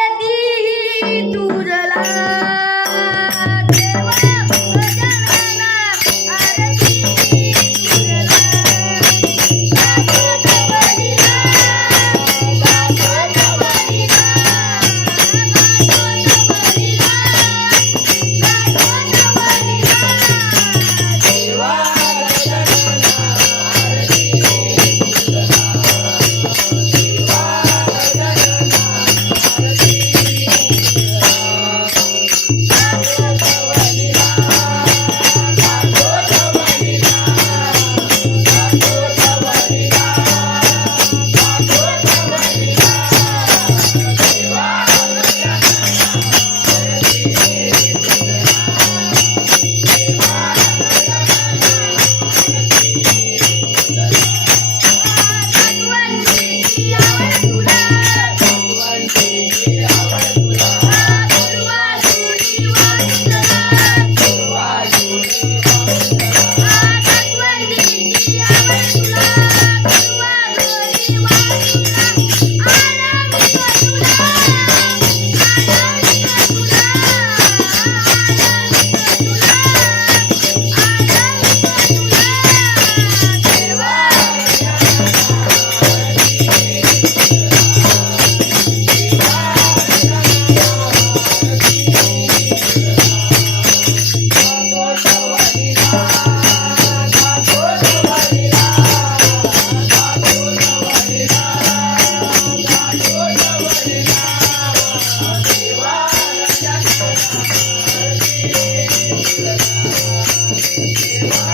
Espírito. You.